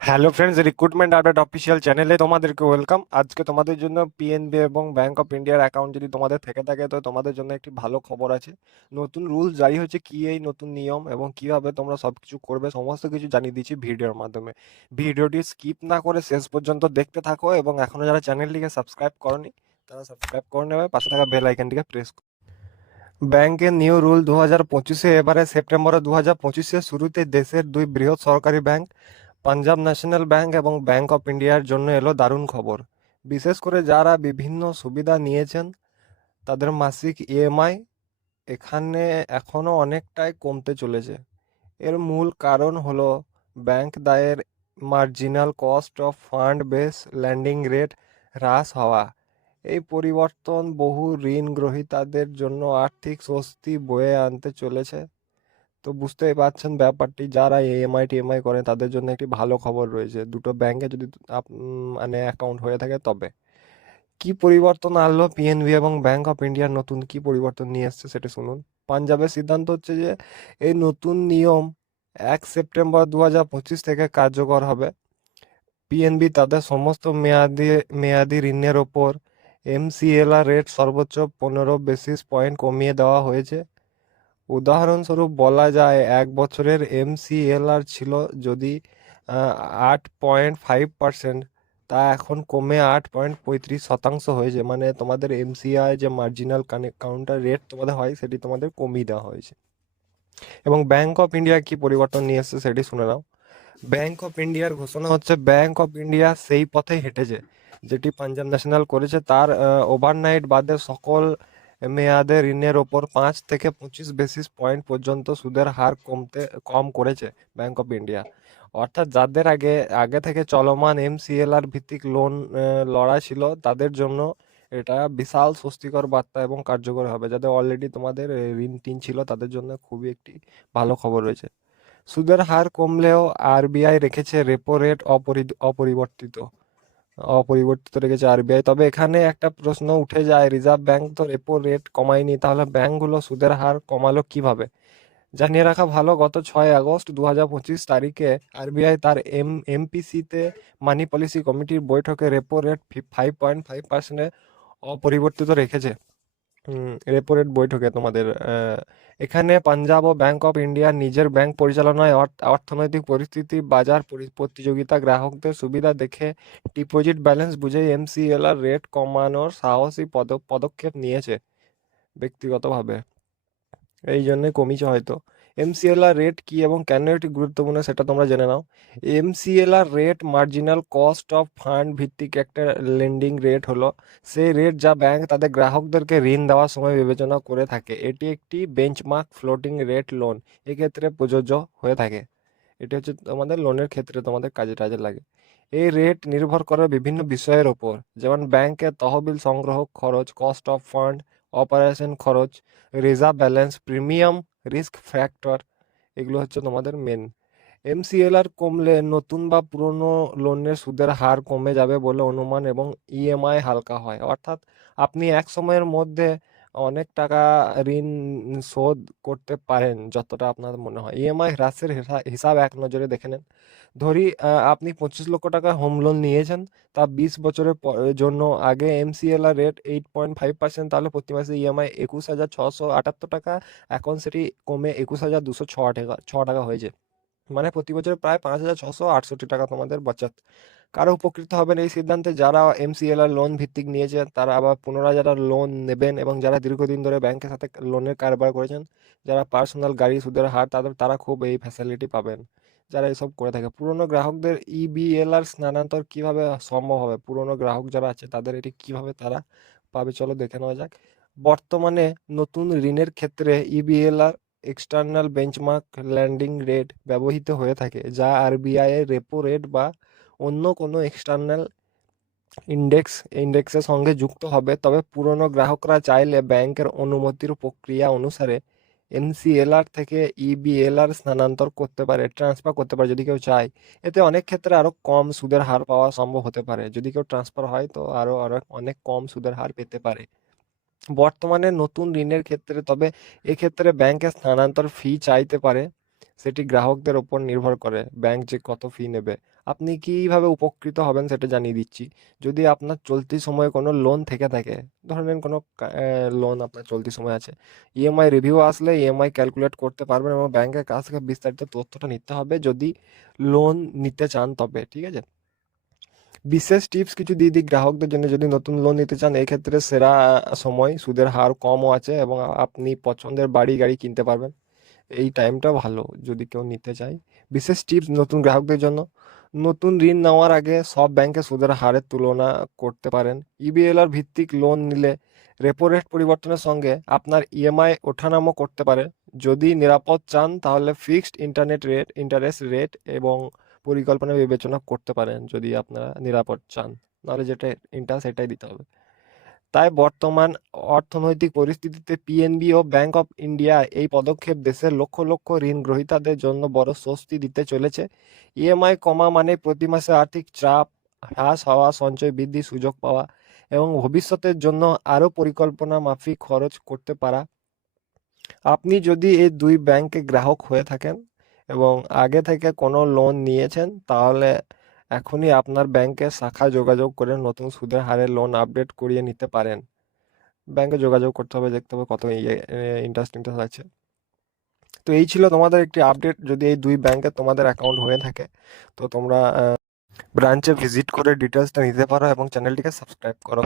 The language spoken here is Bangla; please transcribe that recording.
Hello friends recruitment update official চ্যানেলে তোমাদেরকে ওয়েলকাম আজকে তোমাদের জন্য পিএনবি এবং ব্যাংক অফ ইন্ডিয়ার অ্যাকাউন্ট যদি তোমাদের থেকে থাকে, তো তোমাদের জন্য একটি ভালো খবর আছে। নতুন রুলস জারি হয়েছে কি এই নতুন নিয়ম এবং কীভাবে তোমরা সব কিছু করবে, সমস্ত কিছু জানিয়ে দিচ্ছি ভিডিওর মাধ্যমে। ভিডিওটি স্কিপ না করে শেষ পর্যন্ত দেখতে থাকো এবং এখনও যারা চ্যানেলটিকে সাবস্ক্রাইব করনি, তারা সাবস্ক্রাইব করে নেবে। পাশে থাকা বেল আইকনটিকে প্রেস করো। ব্যাংকের নিউ রুল দু হাজার পঁচিশে, এবারে সেপ্টেম্বরে দু হাজার পঁচিশে শুরুতে দেশের দুই বৃহৎ সরকারি ব্যাংক পাঞ্জাব ন্যাশনাল ব্যাংক এবং ব্যাংক অফ ইন্ডিয়ার জন্য এলো দারুণ খবর। বিশেষ করে যারা বিভিন্ন সুবিধা নিয়েছেন, তাদের মাসিক ইএমআই এখানে এখনও অনেকটাই কমতে চলেছে। এর মূল কারণ হলো ব্যাংক দায়ের marginal cost of fund base lending rate হ্রাস হওয়া। এই পরিবর্তন বহু ঋণ গ্রহীতাদের জন্য আর্থিক স্বস্তি বয়ে আনতে চলেছে। তো বুঝতেই পারছেন ব্যাপারটি। যারা ইএমআই টিএমআই করে, তাদের জন্য একটি ভালো খবর রয়েছে। দুটো ব্যাংকে যদি মানে অ্যাকাউন্ট হয়ে থাকে তবে। কি পরিবর্তন আনলো পিএনবি এবং ব্যাংক অফ ইন্ডিয়ার নতুন কি পরিবর্তন নিয়ে এসছে সেটা শুনুন। পাঞ্জাবের সিদ্ধান্ত হচ্ছে যে এই নতুন নিয়ম এক সেপ্টেম্বর দু হাজার পঁচিশ থেকে কার্যকর হবে। পিএনবি তাদের সমস্ত মেয়াদি মেয়াদি ঋণের ওপর এমসিএলআর রেট সর্বোচ্চ পনেরো বেসিস পয়েন্ট কমিয়ে দেওয়া হয়েছে। উদাহরণস্বরূপ বলা যায় এক বছরের এমসিএলআর ছিল যদি আট পয়েন্ট ফাইভ পার্সেন্ট, তা এখন কমে আট পয়েন্ট পঁয়ত্রিশ শতাংশ হয়েছে। মানে তোমাদের এমসিআই যে মার্জিনাল কাউন্টার রেট তোমাদের হয়, সেটি তোমাদের কমিয়ে দেওয়া হয়েছে। এবং ব্যাংক অফ ইন্ডিয়া কি পরিবর্তন নিয়ে এসেছে সেটি শুনে নাও। ব্যাংক অফ ইন্ডিয়ার ঘোষণা হচ্ছে ব্যাংক অফ ইন্ডিয়া সেই পথে হেঁটেছে, যেটি পাঞ্জাব ন্যাশনাল করেছে। তার ওভারনাইট বাদে সকল মেয়াদে ঋণের ওপর পাঁচ থেকে পঁচিশ বেসিস পয়েন্ট পর্যন্ত সুদের হার কমতে, কম করেছে ব্যাংক অফ ইন্ডিয়া অর্থাৎ যাদের আগে আগে থেকে চলমান এম এমসিএলআর ভিত্তিক লোন লড়া ছিল, তাদের জন্য এটা বিশাল স্বস্তিকর বার্তা এবং কার্যকর হবে। যাদের অলরেডি তোমাদের ঋণ টিন ছিল, তাদের জন্য খুবই একটি ভালো খবর রয়েছে। সুদের হার কমলেও আরবিআই রেখেছে রেপো রেট অপরি- অপরিবর্তিত। অপরিবর্তিত রেখেছে আরবিআই। তবে এখানে একটা প্রশ্ন উঠে যায়, রিজার্ভ ব্যাংক তো রেপো রেট কমায়নি, তাহলে ব্যাংকগুলো সুদের হার কমালো কীভাবে? জানিয়ে রাখা ভালো, গত ছয় আগস্ট দু হাজার পঁচিশ তারিখে আরবিআই তার এম, এমপিসিতে মানি পলিসি কমিটির বৈঠকে repo rate five point five পার্সেন্টে অপরিবর্তিত রেখেছে। রেপো রেট বৈঠকে তোমাদের এখানে পাঞ্জাব ও ব্যাংক অফ ইন্ডিয়ার নিজের ব্যাংক পরিচালনায় অর্থ- অর্থনৈতিক পরিস্থিতি, বাজার প্রতিযোগিতা, গ্রাহকদের সুবিধা দেখে ডিপোজিট ব্যালেন্স বুঝে এমসিএলআর রেট কমানোর সাহসী পদ পদক্ষেপ নিয়েছে ব্যক্তিগতভাবে। এই জন্যে কমিয়েছে হয়তো। এমসিএলআর রেট কি এবং কেন এটি গুরুত্বপূর্ণ সেটা তোমরা জেনে নাও। MCLR rate marginal cost of fund ভিত্তিক একটা লেন্ডিং রেট হলো। সেই রেট যা ব্যাংক তাদের গ্রাহকদেরকে ঋণ দেওয়ার সময় বিবেচনা করে থাকে। এটি একটি বেঞ্চমার্ক ফ্লোটিং রেট লোন এক্ষেত্রে প্রযোজ্য হয়ে থাকে। এটি হচ্ছে তোমাদের লোনের ক্ষেত্রে তোমাদের কাজে টাজে লাগে। এই রেট নির্ভর করে বিভিন্ন বিষয়ের ওপর। যেমন ব্যাংকের তহবিল সংগ্রহ খরচ কস্ট অফ ফান্ড অপারেশন খরচ reserve balance premium risk factor এগুলো হচ্ছে তোমাদের মেন এমসিএলআর কমলে নতুন বা পুরনো লোনের সুদের হার কমে যাবে বলে অনুমান এবং ইএমআই হালকা হয়। অর্থাৎ আপনি এক সময়ের মধ্যে অনেক টাকা ঋণ শোধ করতে পারেন যতটা আপনার মনে হয়। ইএমআই হ্রাসের হিসা- হিসাব এক নজরে দেখে নেন। ধরি আপনি পঁচিশ লক্ষ টাকা হোম লোন নিয়েছেন, তা বিশ বছরের জন্য আগে MCLR rate eight point five percent তাহলে প্রতি মাসে ইএমআই একুশ হাজার ছশো আটাত্তর টাকা, এখন সেটি কমে একুশ হাজার দুশো ছ, টাকা ছ টাকা হয়েছে। মানে প্রতি বছর প্রায় পাঁচ হাজার ছশো আটষট্টি টাকা তোমাদের বাঁচাত। কারও উপকৃত হবেন এই সিদ্ধান্তে যারা এমসিএলআর লোন ভিত্তিক নিয়েছেন তারা আবার পুনরায় যারা লোন নেবেন এবং যারা দীর্ঘদিন ধরে ব্যাংকের সাথে লোনের কারবার করেছেন, যারা পার্সোনাল গাড়ি, সুদের হার, তাদের, তারা খুব এই ফ্যাসিলিটি পাবেন। যারা এসব করে থাকে, পুরনো গ্রাহকদের E ইবিএলআর স্থানান্তর কীভাবে সম্ভব হবে? পুরনো গ্রাহক যারা আছে, তাদের এটি কীভাবে তারা পাবে? চলো দেখে নেওয়া যাক। বর্তমানে নতুন ঋণের ক্ষেত্রে E EBLR external benchmark lending rate ব্যবহৃত হয়ে থাকে, যা আরবিআই এর রেপো রেট বা অন্য কোনো এক্সটার্নাল ইন্ডেক্স ইন্ডেক্সের সঙ্গে যুক্ত হবে। তবে পুরনো গ্রাহকরা চাইলে ব্যাংকের অনুমতির প্রক্রিয়া অনুসারে এমসিএলআর থেকে ইবিএলআর স্থানান্তর করতে পারে ট্রান্সফার করতে পারে যদি কেউ চায়। এতে অনেক ক্ষেত্রে আরও কম সুদের হার পাওয়া সম্ভব হতে পারে। যদি কেউ ট্রান্সফার হয় তো আরও আরও অনেক কম সুদের হার পেতে পারে। বর্তমানে নতুন ঋণের ক্ষেত্রে, তবে এক্ষেত্রে ব্যাংকে স্থানান্তর ফি চাইতে পারে, সেটি গ্রাহকদের ওপর নির্ভর করে। ব্যাংক যে কত ফি নেবে। আপনি কীভাবে উপকৃত হবেন সেটা জানিয়ে দিচ্ছি। যদি আপনার চলতি সময়ে কোনো লোন থেকে থাকে, ধরে নিন কোনো লোন আপনার চলতি সময় আছে ইএমআই রিভিউ আসলে ইএমআই ক্যালকুলেট করতে পারবেন এবং ব্যাংকের কাছ থেকে বিস্তারিত তথ্যটা নিতে হবে। যদি লোন নিতে চান তবে, ঠিক আছে? বিশেষ টিপস কিছু দিয়ে দিই গ্রাহকদের জন্য। যদি নতুন লোন নিতে চান, এই ক্ষেত্রে সেরা সময়, সুদের হার কমও আছে এবং আপনি পছন্দের বাড়ি গাড়ি কিনতে পারবেন। এই টাইমটা ভালো যদি কেউ নিতে চায়। বিশেষ টিপস নতুন গ্রাহকদের জন্য। নতুন ঋণ নেওয়ার আগে সব ব্যাংকে সুদের হারের তুলনা করতে পারেন। ইবিএলআর ভিত্তিক লোন নিলে রেপো রেট পরিবর্তনের সঙ্গে আপনার ইএমআই ওঠানামো করতে পারে। যদি নিরাপদ চান, তাহলে fixed internet rate interest rate এবং পরিকল্পনা বিবেচনা করতে পারেন যদি আপনারা নিরাপদ চান। নাহলে যেটা ইন্টারেস্ট সেটাই দিতে হবে। তাই বর্তমান অর্থনৈতিক পরিস্থিতিতে পিএনবি ও ব্যাংক অফ ইন্ডিয়া এই পদক্ষেপ দেশের লক্ষ লক্ষ ঋণ গ্রহীতাদের জন্য বড় স্বস্তি দিতে চলেছে। ইএমআই কমা মানে প্রতি মাসে আর্থিক চাপ, হ্রাস হওয়া, সঞ্চয় বৃদ্ধির সুযোগ পাওয়া এবং ভবিষ্যতের জন্য আরও পরিকল্পনা মাফিক খরচ করতে পারা। আপনি যদি এই দুই ব্যাংকে গ্রাহক হয়ে থাকেন এবং আগে থেকে কোনো লোন নিয়েছেন, তাহলে এখনই আপনার ব্যাংকের শাখা যোগাযোগ করে নতুন সুদের হারে লোন আপডেট করিয়ে নিতে পারেন। ব্যাংকে যোগাযোগ করতে হবে, দেখতে হবে কত ইন্টারেস্ট ইন্টারেস্ট আছে। তো এই ছিল তোমাদের একটি আপডেট যদি এই দুই ব্যাংকে তোমাদের অ্যাকাউন্ট হয়ে থাকে, তো তোমরা ব্রাঞ্চে ভিজিট করে ডিটেলসটা নিতে পারো এবং চ্যানেলটিকে সাবস্ক্রাইব করো।